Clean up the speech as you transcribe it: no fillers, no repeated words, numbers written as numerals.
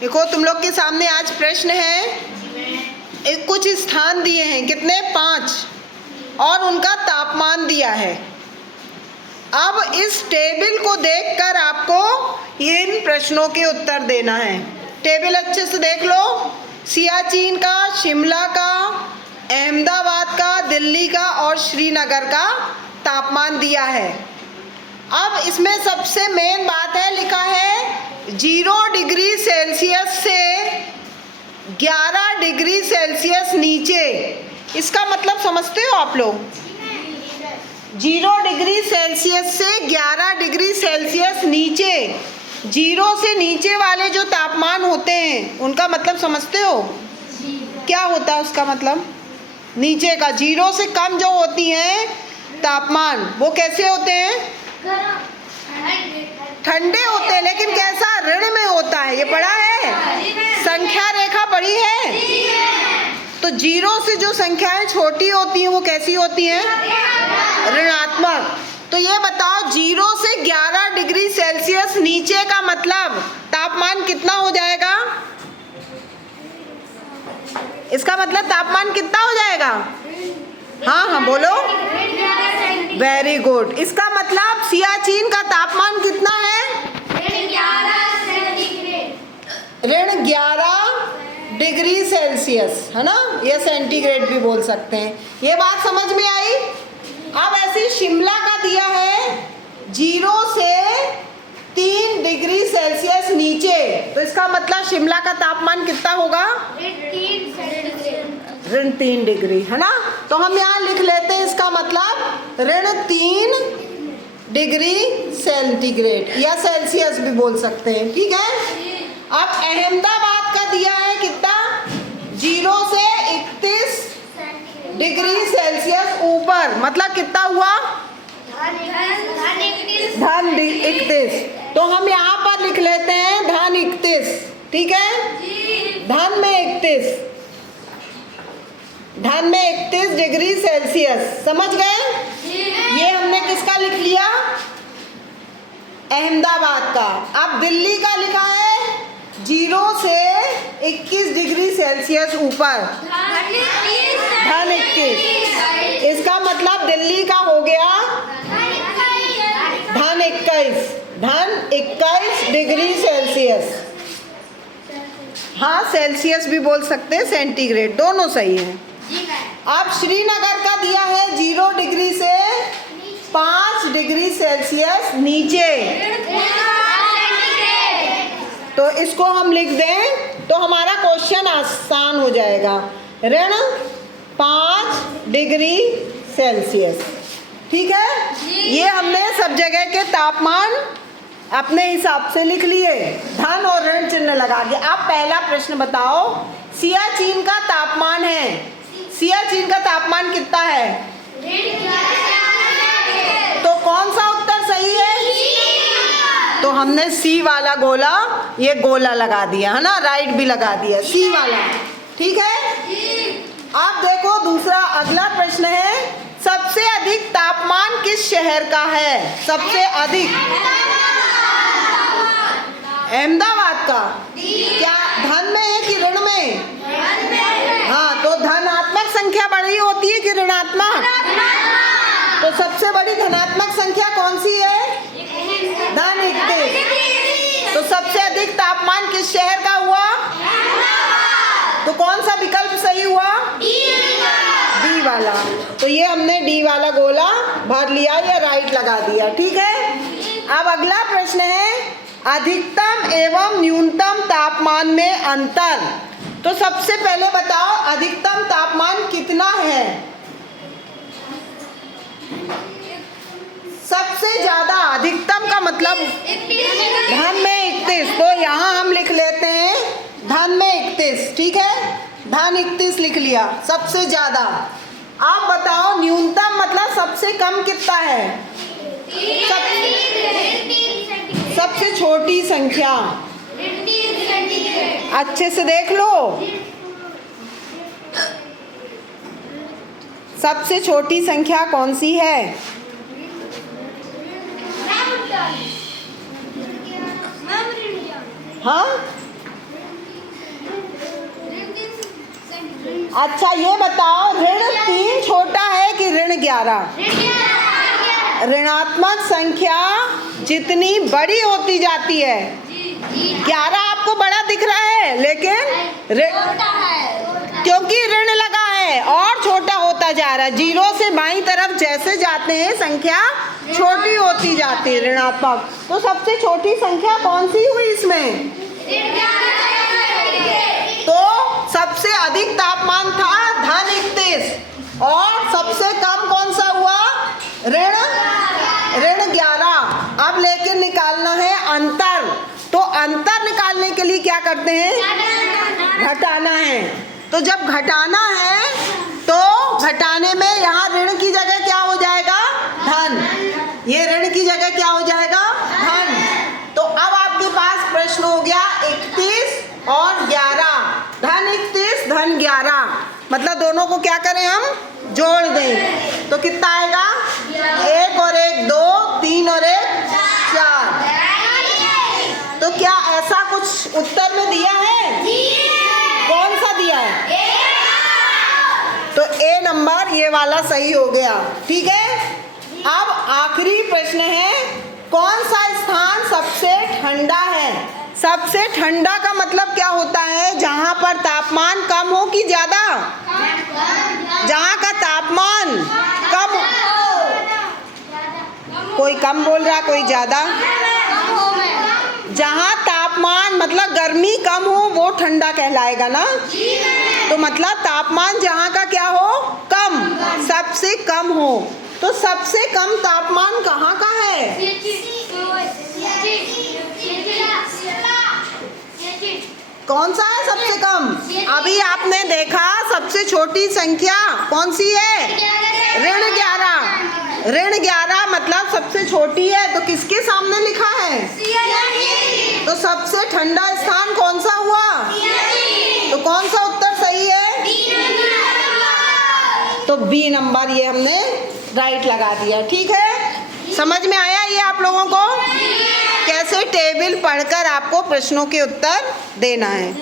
देखो तुम लोग के सामने आज प्रश्न है। कुछ स्थान दिए हैं, कितने? 5, और उनका तापमान दिया है। अब इस टेबल को देखकर आपको इन प्रश्नों के उत्तर देना है। टेबल अच्छे से देख लो। सियाचिन का, शिमला का, अहमदाबाद का, दिल्ली का और श्रीनगर का तापमान दिया है। अब इसमें सबसे मेन बात है, लिखा है 0 डिग्री सेल्सियस से 11 डिग्री सेल्सियस नीचे। इसका मतलब समझते हो आप लोग? 0 डिग्री सेल्सियस से 11 डिग्री सेल्सियस नीचे, 0 से नीचे वाले जो तापमान होते हैं उनका मतलब समझते हो? क्या होता है उसका मतलब? नीचे का 0 से कम जो होती हैं तापमान, वो कैसे होते हैं? ठंडे होते हैं। लेकिन कैसा? ऋण में होता है। ये पढ़ा है? संख्या रेखा पढ़ी है? तो 0 से जो संख्याएं छोटी होती हैं वो कैसी होती हैं? ऋणात्मक। तो ये बताओ 0 से 11 डिग्री सेल्सियस नीचे का मतलब तापमान कितना हो जाएगा? इसका मतलब तापमान कितना हो जाएगा? हाँ बोलो। Very good. इसका मतलब सियाचिन का तापमान कितना है? ऋण 11 डिग्री सेल्सियस, है ना? या सेंटीग्रेड भी बोल सकते हैं। ये बात समझ में आई? अब ऐसे शिमला का दिया है 0 से 3 डिग्री सेल्सियस नीचे, तो इसका मतलब शिमला का तापमान कितना होगा? ऋण 3 डिग्री, है ना? तो हम यहाँ लिख लेते हैं इसका मतलब ऋण 3 डिग्री सेंटीग्रेड या सेल्सियस भी बोल सकते हैं। ठीक है। अब अहमदाबाद का दिया है कितना? 0 से 31 डिग्री सेल्सियस ऊपर, मतलब कितना हुआ? धन 31। तो हम यहाँ पर लिख लेते हैं धन 31। ठीक है। धन में 31, धन में 31 डिग्री सेल्सियस। समझ गए? ये हमने किसका लिख लिया? अहमदाबाद का। अब दिल्ली का लिखा है 0 से 21 डिग्री सेल्सियस ऊपर, धन 21। इसका मतलब दिल्ली का हो गया धन 21, धन 21 डिग्री सेल्सियस। हाँ, सेल्सियस भी बोल सकते हैं, सेंटीग्रेड, दोनों सही है। अब श्रीनगर का दिया है 0 डिग्री से 5 डिग्री सेल्सियस नीचे, तो इसको हम लिख दें तो हमारा क्वेश्चन आसान हो जाएगा। ऋण 5 डिग्री सेल्सियस। ठीक है। ये हमने सब जगह के तापमान अपने हिसाब से लिख लिए, धन और ऋण चिन्ह लगा दिया। आप पहला प्रश्न बताओ। सियाचिन का तापमान है, सियाचिन का तापमान कितना है? तो कौन सा उत्तर सही है? तो हमने सी वाला गोला, ये गोला लगा दिया, है ना? राइट भी लगा दिया, सी वाला। ठीक है। अब देखो दूसरा, अगला प्रश्न है, सबसे अधिक तापमान किस शहर का है? सबसे अधिक अहमदाबाद का। क्या धन में है कि ऋण में? हाँ, तो धनात्मक संख्या बड़ी होती है कि ऋणात्मक? तो सबसे बड़ी धनात्मक संख्या कौन सी है? धन 31। तो सबसे अधिक तापमान किस शहर का हुआ? तो कौन सा विकल्प सही हुआ? डी वाला। तो ये हमने डी वाला गोला भर लिया या राइट लगा दिया। ठीक है। अब अगला प्रश्न है, अधिकतम एवं न्यूनतम तापमान में अंतर। तो सबसे पहले बताओ अधिकतम तापमान कितना है? सबसे ज्यादा, अधिकतम का मतलब धन में 31, तो यहाँ हम लिख लेते हैं धन में 31। ठीक है। धन 31 लिख लिया, सबसे ज्यादा। आप बताओ न्यूनतम मतलब सबसे कम कितना है? सबसे छोटी संख्या। अच्छे से देख लो, सबसे छोटी संख्या कौन सी है? हाँ, अच्छा ये बताओ, ऋण 3 छोटा है कि ऋण 11? ऋणात्मक संख्या जितनी बड़ी होती जाती है, 11 आपको बड़ा दिख रहा है लेकिन क्योंकि ऋण लगा है और छोटा होता जा रहा है। 0 से बाईं तरफ जैसे जाते हैं संख्या छोटी होती जाती है, ऋणात्मक। तो सबसे छोटी संख्या कौन सी हुई इसमें? तो सबसे अधिक तापमान था धन 31 और सबसे कम कौन सा हुआ? ऋण 11। अब लेकिन निकालना है अंतर। तो अंतर निकालने के लिए क्या करते हैं? घटाना है। तो जब घटाना है तो घटाने में यहाँ ऋण की जगह क्या हो जाएगा? धन। ये ऋण की जगह क्या हो जाएगा? धन। तो अब आपके पास प्रश्न हो गया 31 और 11। धन 31 धन 11, मतलब दोनों को क्या करें हम? जोड़ दें। तो कितना आएगा? 1 और 1 2, 3 और 1 4। तो क्या ऐसा कुछ उत्तर में दिया है? कौन सा दिया है? तो ए नंबर ये वाला सही हो गया। ठीक है, अब आखिरी प्रश्न है, कौन सा स्थान सबसे ठंडा है? सबसे ठंडा का मतलब क्या होता है? जहाँ पर तापमान कम हो कि ज्यादा? जहाँ का तापमान कम। कोई कम बोल रहा, कोई ज्यादा। जहाँ तापमान मतलब गर्मी कम हो वो ठंडा कहलाएगा ना। तो मतलब तापमान जहाँ का क्या हो? कम, सबसे कम हो। तो सबसे कम तापमान कहाँ का है? कौन सा है सबसे कम? अभी आपने देखा सबसे छोटी संख्या कौन सी है? ऋण 11। ऋण 11 मतलब सबसे छोटी है, तो किसके सामने लिखा है? तो सबसे ठंडा स्थान कौन सा हुआ? तो कौन सा उत्तर सही है? तो बी नंबर ये हमने राइट लगा दिया। ठीक है, समझ में आया ये आप लोगों को? कैसे टेबल पढ़कर आपको प्रश्नों के उत्तर देना है।